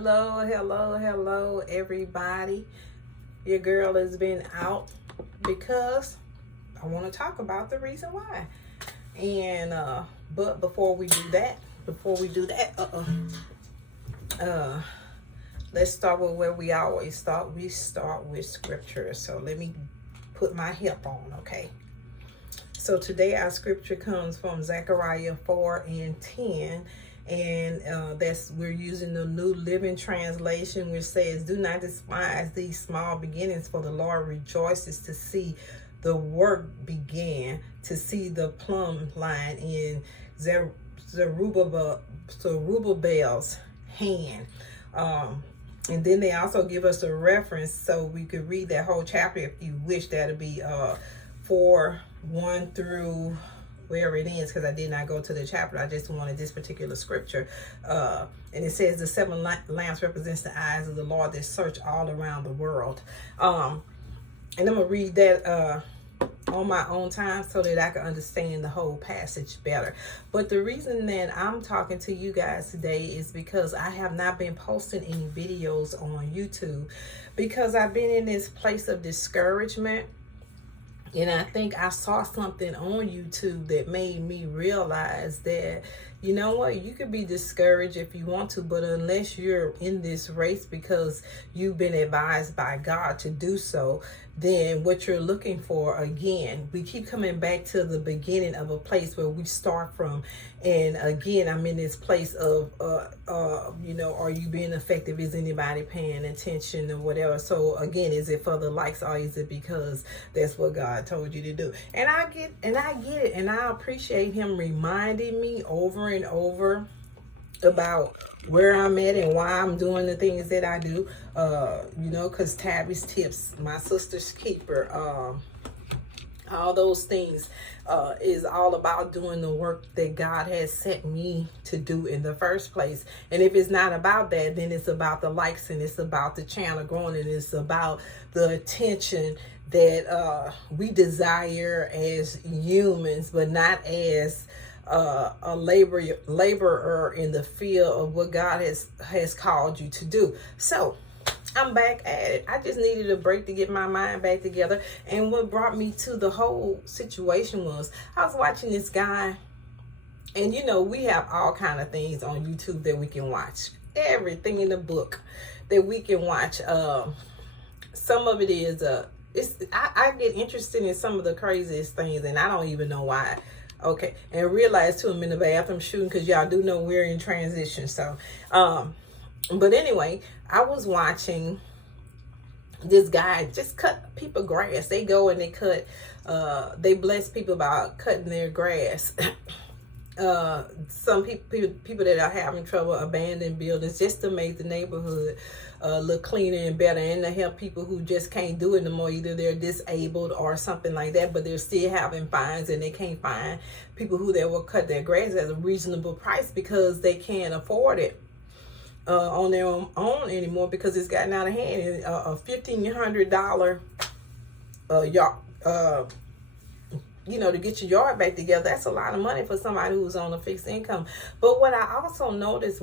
Hello, everybody. Your girl has been out because I want to talk about the reason why. And but before we do that, let's start with where we always start. We start with scripture. So let me put my help on, okay? So today our scripture comes from Zechariah 4:10. And we're using the New Living Translation, which says, "Do not despise these small beginnings, for the Lord rejoices to see the work begin, to see the plumb line in Zerubbabel's hand." And then they also give us a reference, so we could read that whole chapter if you wish. That'll be 4:1 through wherever it is, because I did not go to the chapter. I just wanted this particular scripture. And it says, "The seven lamps represents the eyes of the Lord that search all around the world." And I'm going to read that on my own time so that I can understand the whole passage better. But the reason that I'm talking to you guys today is because I have not been posting any videos on YouTube, because I've been in this place of discouragement. And I think I saw something on YouTube that made me realize that, you know what, you could be discouraged if you want to, but unless you're in this race because you've been advised by God to do so, then what you're looking for, again, we keep coming back to the beginning of a place where we start from. And again, I'm in this place of, are you being effective? Is anybody paying attention or whatever? So again, is it for the likes, or is it because that's what God told you to do? And I get it. And I appreciate him reminding me over and over about where I'm at and why I'm doing the things that I do. Because Tabby's tips, my sister's keeper, all those things is all about doing the work that God has set me to do in the first place. And if it's not about that, then it's about the likes, and it's about the channel growing, and it's about the attention that we desire as humans, but not as a laborer in the field of what God has called you to do. So I'm back at it. I just needed a break to get my mind back together. And what brought me to the whole situation was I was watching this guy, and we have all kind of things on YouTube that we can watch. Everything in the book that we can watch. Some of it is I get interested in some of the craziest things, and I don't even know why. Okay, and realize too, I'm in the bathroom shooting, because y'all do know we're in transition. So, but anyway, I was watching this guy just cut people grass. They go and they cut, they bless people by cutting their grass. Some people that are having trouble abandoned buildings just to make the neighborhood look cleaner and better, and to help people who just can't do it no more. Either they're disabled or something like that, but they're still having fines, and they can't find people who will cut their grass at a reasonable price because they can't afford it on their own anymore, because it's gotten out of hand. And a $1,500 yard, to get your yard back together, that's a lot of money for somebody who's on a fixed income. But what I also noticed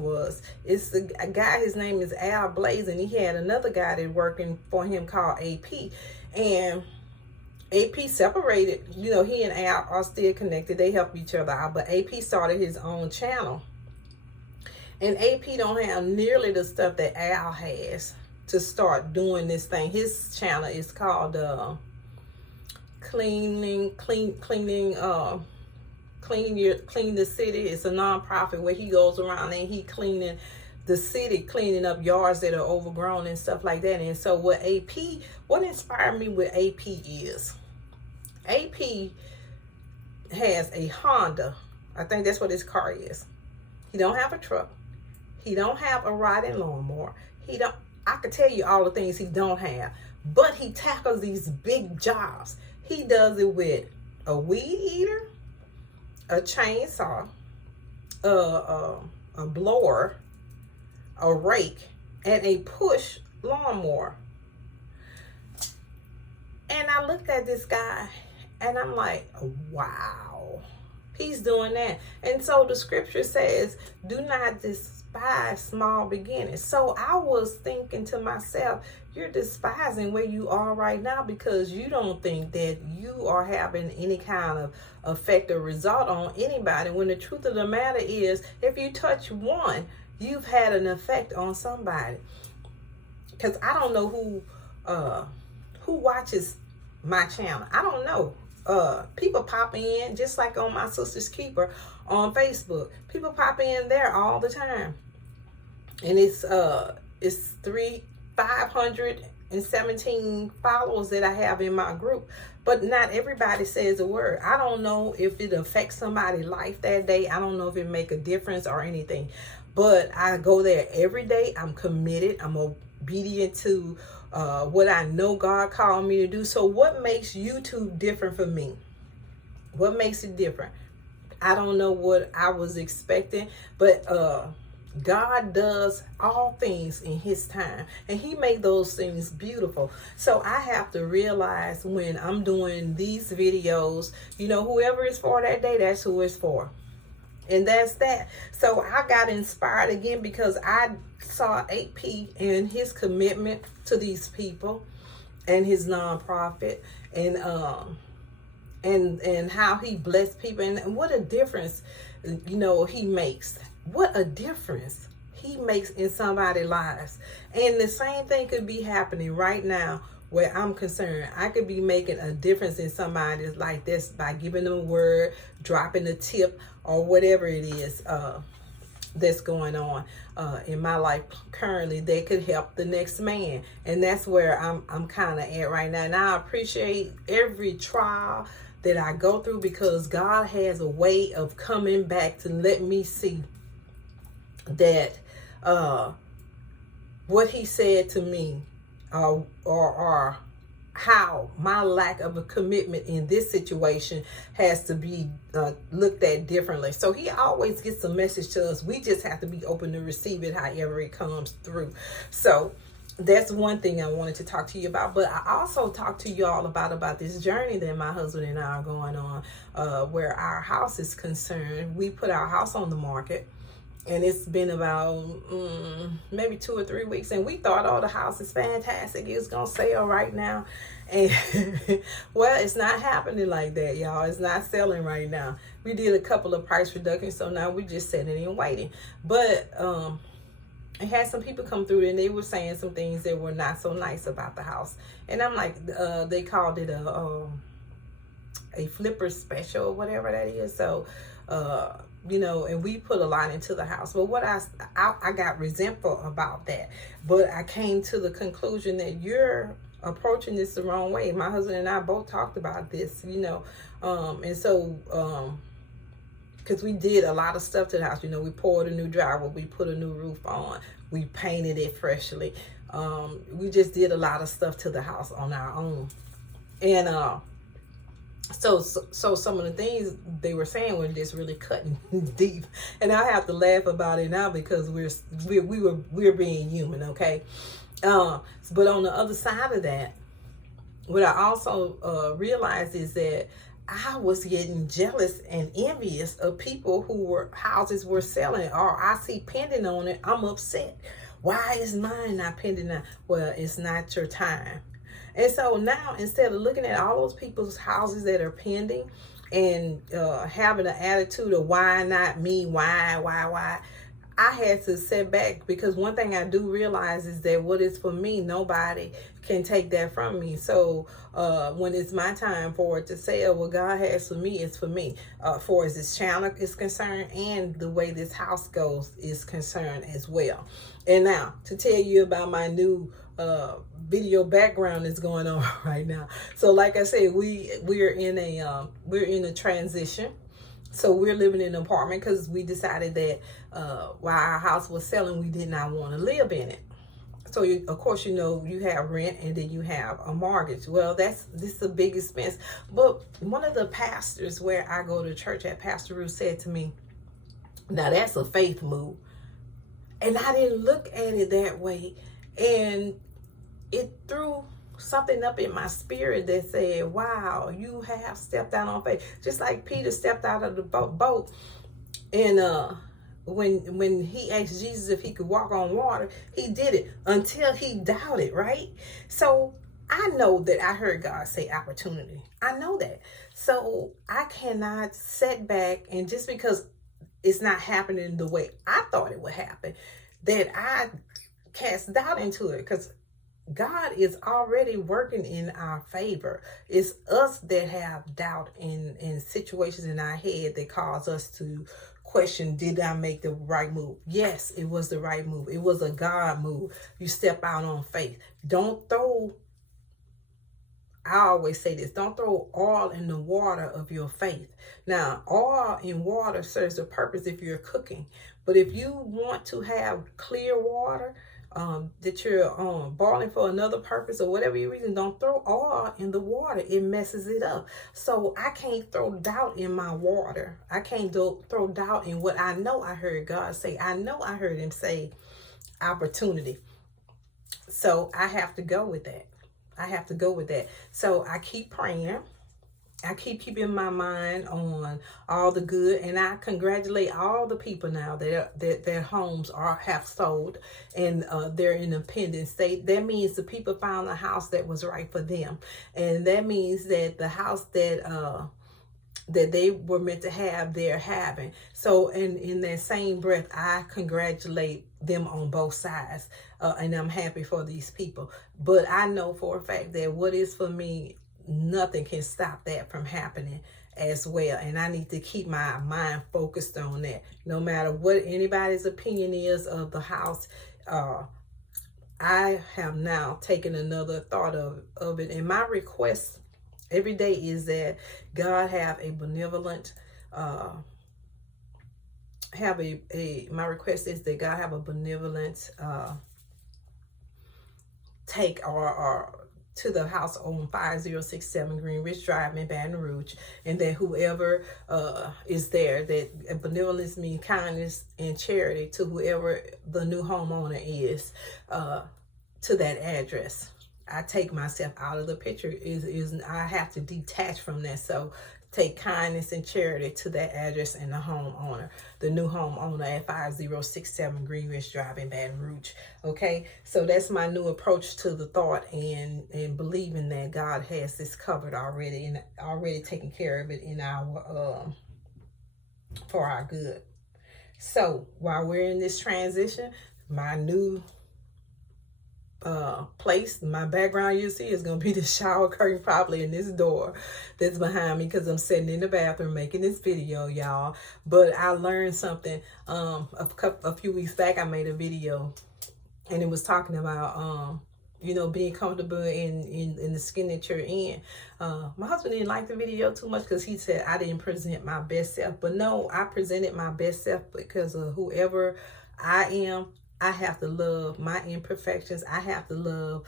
is a guy, his name is Al Blaze, and he had another guy that working for him called AP. And AP separated, he and Al are still connected. They help each other out, but AP started his own channel. And AP don't have nearly the stuff that Al has to start doing this thing. His channel is called Clean the City. It's a nonprofit where he goes around and he cleaning the city, cleaning up yards that are overgrown and stuff like that. And so what inspired me with AP is AP has a Honda. I think that's what his car is. He don't have a truck. He don't have a riding lawnmower. I could tell you all the things he don't have, but he tackles these big jobs. He does it with a weed eater, a chainsaw, a blower, a rake, and a push lawnmower. And I looked at this guy and I'm like, wow. He's doing that. And so the scripture says, do not despise small beginnings. So I was thinking to myself, you're despising where you are right now because you don't think that you are having any kind of effect or result on anybody, when the truth of the matter is, if you touch one, you've had an effect on somebody. Because I don't know who watches my channel. I don't know. People pop in, just like on my Sister's Keeper on Facebook. People pop in there all the time, and it's 517 followers that I have in my group, but not everybody says a word. I don't know if it affects somebody's life that day. I don't know if it make a difference or anything, but I go there every day. I'm committed. I'm obedient to what I know God called me to do. So what makes YouTube different for me? What makes it different? I don't know what I was expecting, but God does all things in his time, and he made those things beautiful. So I have to realize when I'm doing these videos, you know, whoever it's for that day, that's who it's for. And that's that. So I got inspired again because I saw AP and his commitment to these people and his nonprofit, and how he blessed people, and what a difference, you know, he makes. What a difference he makes in somebody's lives. And the same thing could be happening right now where I'm concerned. I could be making a difference in somebody's like this by giving them a word, dropping a tip, or whatever it is that's going on in my life currently that could help the next man. And that's where I'm kind of at right now. And I appreciate every trial that I go through, because God has a way of coming back to let me see that what he said to me, or how my lack of a commitment in this situation has to be looked at differently. So he always gets a message to us. We just have to be open to receive it however it comes through. So that's one thing I wanted to talk to you about. But I also talked to you all about this journey that my husband and I are going on, where our house is concerned. We put our house on the market, and it's been about maybe 2 or 3 weeks. And we thought, oh, the house is fantastic. It's going to sell right now. And well, it's not happening like that, y'all. It's not selling right now. We did a couple of price reductions, so now we're just sitting and waiting. But I had some people come through and they were saying some things that were not so nice about the house. And I'm like, they called it a flipper special or whatever that is. So, you know, and we put a lot into the house. But what I got resentful about that. But I came to the conclusion that you're approaching this the wrong way. My husband and I both talked about this, you know. And so, because we did a lot of stuff to the house. You know, we poured a new drywall. We put a new roof on. We painted it freshly. We just did a lot of stuff to the house on our own. And so some of the things they were saying were just really cutting deep, and I have to laugh about it now because we're being human, okay? But on the other side of that, what I also realized is that I was getting jealous and envious of people who houses were selling, or I see pending on it. I'm upset. Why is mine not pending on? Well, it's not your time. And so now, instead of looking at all those people's houses that are pending and having an attitude of why not me, why, I had to sit back, because one thing I do realize is that what is for me, nobody can take that from me. So when it's my time for it to sell, what God has for me is for me. For as this channel is concerned, and the way this house goes is concerned as well. And now to tell you about my new video background that's going on right now. So like I said, we're in a transition. So we're living in an apartment because we decided that while our house was selling, we did not want to live in it. So of course, you know, you have rent and then you have a mortgage. Well, this is a big expense. But one of the pastors where I go to church at, Pastor Ruth, said to me, now that's a faith move. And I didn't look at it that way. And it threw something up in my spirit that said, wow, you have stepped out on faith. Just like Peter stepped out of the boat and when he asked Jesus if he could walk on water, he did it until he doubted, right? So I know that I heard God say opportunity. I know that. So I cannot sit back and just because it's not happening the way I thought it would happen, that I cast doubt into it, because God is already working in our favor. It's us that have doubt in situations in our head that cause us to question, did I make the right move? Yes, it was the right move. It was a God move. You step out on faith. I always say this, don't throw oil in the water of your faith. Now, oil in water serves a purpose if you're cooking. But if you want to have clear water, that you're boiling for another purpose or whatever your reason, don't throw oil in the water. It messes it up. So I can't throw doubt in my water. I can't throw doubt in what I know I heard God say. I know I heard him say opportunity. So I have to go with that. So I keep praying. I keep keeping my mind on all the good, and I congratulate all the people now that their homes have sold and they're in an independent state. That means the people found a house that was right for them, and that means that the house that they were meant to have, they're having. So in that same breath, I congratulate them on both sides, and I'm happy for these people. But I know for a fact that what is for me, nothing can stop that from happening as well. And I need to keep my mind focused on that. No matter what anybody's opinion is of the house, I have now taken another thought of it. And my request every day is that God have a benevolent, my request is that God have a benevolent take or to the house on 5067 Green Ridge Drive in Baton Rouge, and that whoever is there, that benevolence means kindness and charity to whoever the new homeowner is, to that address. I take myself out of the picture. I have to detach from that. So take kindness and charity to that address and the homeowner, the new homeowner at 5067 Green Ridge Drive in Baton Rouge. Okay, so that's my new approach to the thought, and believing that God has this covered already and already taken care of it in our for our good. So while we're in this transition, my new place, my background you see is going to be the shower curtain probably in this door that's behind me, because I'm sitting in the bathroom making this video, y'all. But I learned something a few weeks back. I made a video and it was talking about being comfortable in the skin that you're in. My husband didn't like the video too much because he said I didn't present my best self. But no, I presented my best self because of whoever I am. I have to love my imperfections. I have to love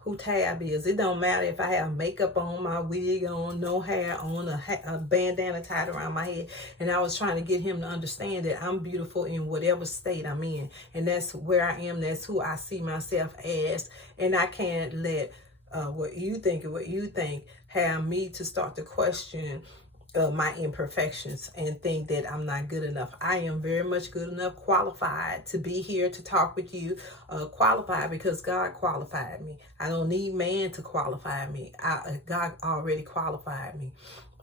who Tab is. It don't matter if I have makeup on, my wig on, no hair on, a bandana tied around my head. And I was trying to get him to understand that I'm beautiful in whatever state I'm in. And that's where I am. That's who I see myself as. And I can't let what you think have me to start to question my imperfections and think that I'm not good enough. I am very much good enough, qualified to be here to talk with you, qualified because God qualified me. I don't need man to qualify me. God already qualified me.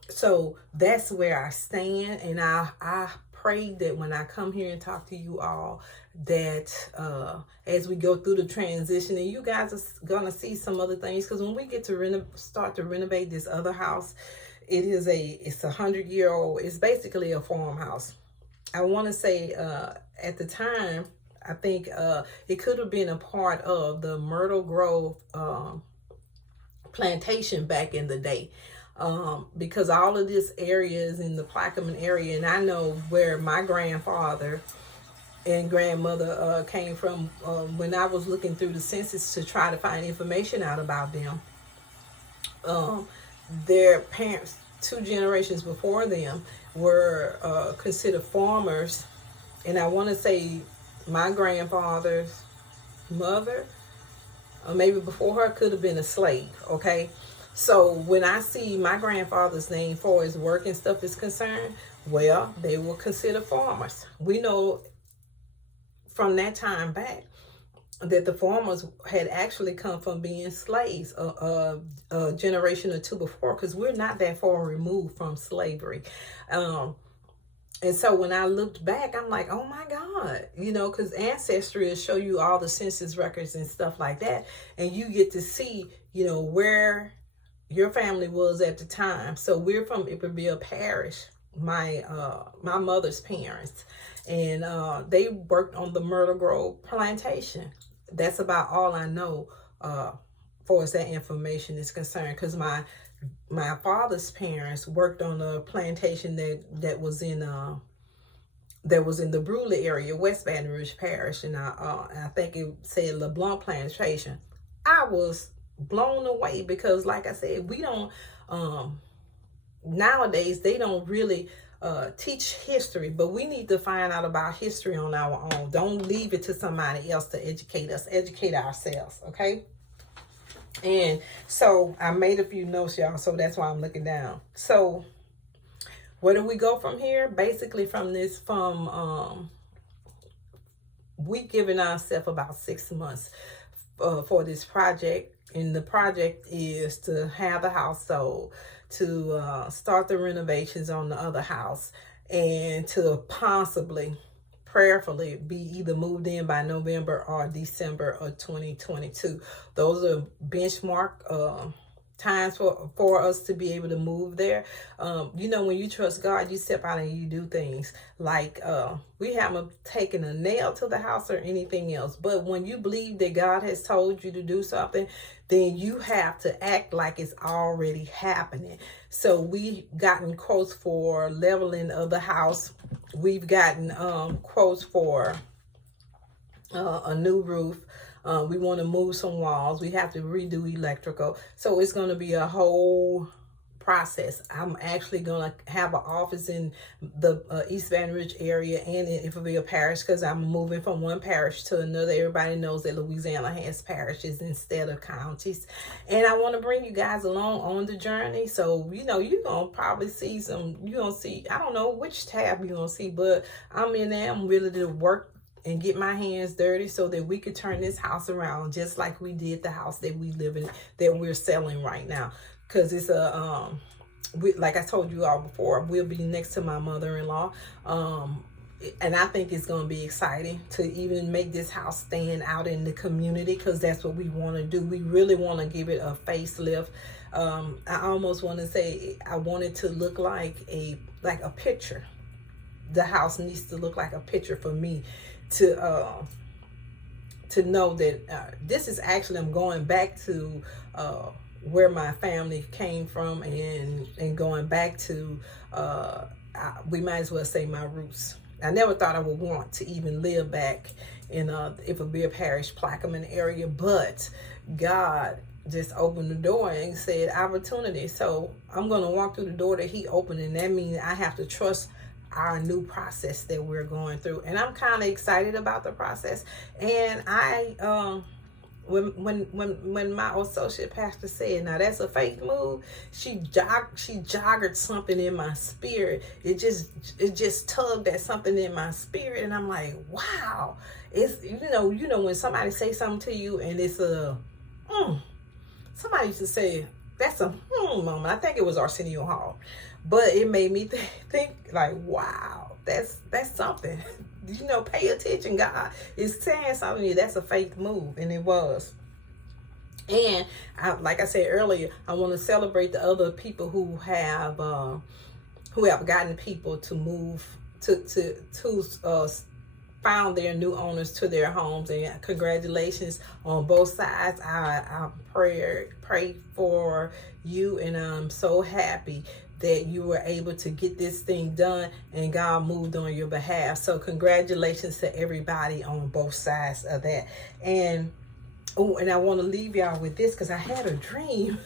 So that's where I stand, and I pray that when I come here and talk to you all, that as we go through the transition, and you guys are gonna see some other things, because when we get to start to renovate this other house, it's 100-year-old. It's basically a farmhouse. I want to say at the time, I think it could have been a part of the Myrtle Grove plantation back in the day. Because all of this area is in the Plaquemine area, and I know where my grandfather and grandmother came from when I was looking through the census to try to find information out about them. Their parents, 2 generations before them, were considered farmers. And I want to say my grandfather's mother or maybe before her, could have been a slave. Okay. So when I see my grandfather's name for his work and stuff is concerned, well, they were considered farmers. We know from that time back that the farmers had actually come from being slaves a generation or two before, because we're not that far removed from slavery. And so when I looked back, I'm like, oh my God, because Ancestry will show you all the census records and stuff like that. And you get to see, where your family was at the time. So we're from Iberville Parish, my mother's parents. And they worked on the Myrtle Grove plantation. That's about all I know for as that information is concerned, because my father's parents worked on a plantation that was in the Bruley area, West Baton Rouge Parish, and I think it said LeBlanc Plantation. I was blown away because, like I said, we don't nowadays they don't really teach history, but we need to find out about history on our own. Don't leave it to somebody else to educate us. Educate ourselves, okay? And so I made a few notes, y'all, so that's why I'm looking down. So where do we go from here? Basically we given ourselves about 6 months for this project. And the project is to have the house sold, to start the renovations on the other house, and to possibly, prayerfully, be either moved in by November or December of 2022. Those are benchmark times for us to be able to move there. When you trust God, you step out and you do things. Like we haven't taken a nail to the house or anything else. But when you believe that God has told you to do something, then you have to act like it's already happening. So we've gotten quotes for leveling of the house. We've gotten quotes for a new roof. We want to move some walls. We have to redo electrical. So it's going to be a whole process. I'm actually going to have an office in the East Baton Rouge area and in Iberville Parish, because I'm moving from one parish to another. Everybody knows that Louisiana has parishes instead of counties. And I want to bring you guys along on the journey. So, you're going to probably see you're going to see, I don't know which tab you're going to see, but I'm in there. I'm ready to work and get my hands dirty so that we could turn this house around, just like we did the house that we live in, that we're selling right now. Because it's like I told you all before, we'll be next to my mother-in-law. And I think it's going to be exciting to even make this house stand out in the community, because that's what we want to do. We really want to give it a facelift. I almost want to say I want it to look like a picture. The house needs to look like a picture for me to know that this is actually, I'm going back to where my family came from, and going back to we might as well say my roots. I never thought I would want to even live back in Iberville Parish, Plaquemine area, but God just opened the door and said opportunity. So I'm going to walk through the door that he opened, and that means I have to trust our new process that we're going through. And I'm kind of excited about the process. And I when my associate pastor said, now that's a faith move, she joggered something in my spirit. It just tugged at something in my spirit, and I'm like, wow. It's when somebody say something to you and it's somebody used to say that's a moment. I think it was Arsenio Hall. But it made me think like, wow, that's something. Pay attention. God is saying something to you. That's a faith move, and it was. And like I said earlier, I want to celebrate the other people who have gotten people to move to found their new owners to their homes, and congratulations on both sides. I pray for you, and I'm so happy that you were able to get this thing done and God moved on your behalf. So congratulations to everybody on both sides of that. And I want to leave y'all with this, because I had a dream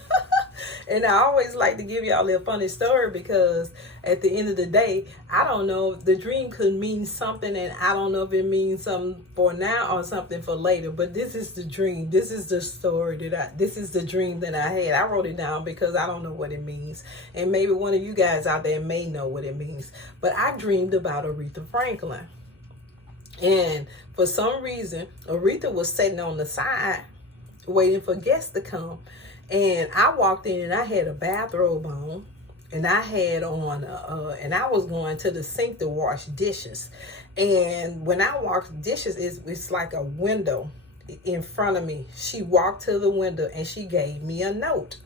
And I always like to give y'all a funny story, because at the end of the day, I don't know, the dream could mean something, and I don't know if it means something for now or something for later. But this is the dream. This is the story this is the dream that I had. I wrote it down because I don't know what it means. And maybe one of you guys out there may know what it means. But I dreamed about Aretha Franklin. And for some reason, Aretha was sitting on the side waiting for guests to come. And I walked in and I had a bathrobe on, and I had on, and I was going to the sink to wash dishes. And when I wash dishes, it's like a window in front of me. She walked to the window and she gave me a note.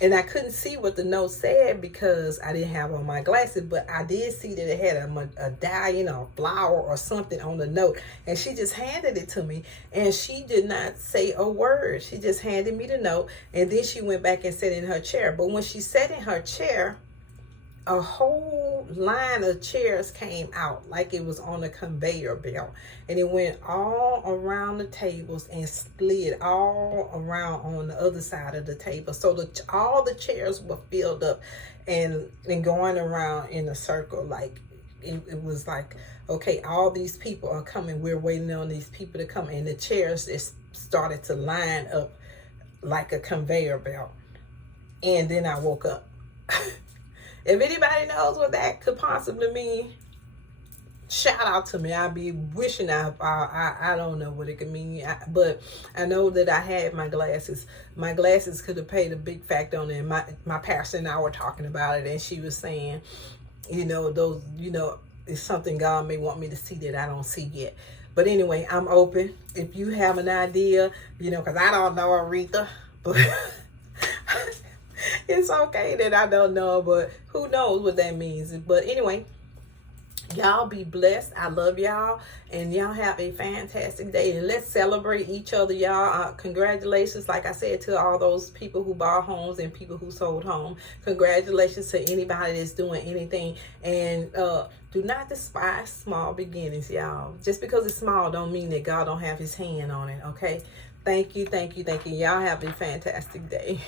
And I couldn't see what the note said because I didn't have on my glasses, but I did see that it had a dye, a flower or something on the note. And she just handed it to me, and she did not say a word. She just handed me the note, and then she went back and sat in her chair. But when she sat in her chair, a whole line of chairs came out like it was on a conveyor belt, and it went all around the tables and slid all around on the other side of the table. So all the chairs were filled up and going around in a circle. Like it was like, okay, all these people are coming. We're waiting on these people to come, and the chairs just started to line up like a conveyor belt. And then I woke up. If anybody knows what that could possibly mean, shout out to me. I'll be wishing I don't know what it could mean, but I know that I had my glasses. My glasses could have played a big factor on it. My pastor and I were talking about it, and she was saying, those, it's something God may want me to see that I don't see yet. But anyway, I'm open. If you have an idea, because I don't know Aretha, but it's okay that I don't know, but who knows what that means. But anyway, y'all be blessed. I love y'all, and y'all have a fantastic day, and let's celebrate each other, y'all. Congratulations, like I said, to all those people who bought homes and people who sold homes. Congratulations to anybody that's doing anything, and do not despise small beginnings, y'all. Just because it's small don't mean that God don't have his hand on it. Okay, thank you. Y'all have a fantastic day.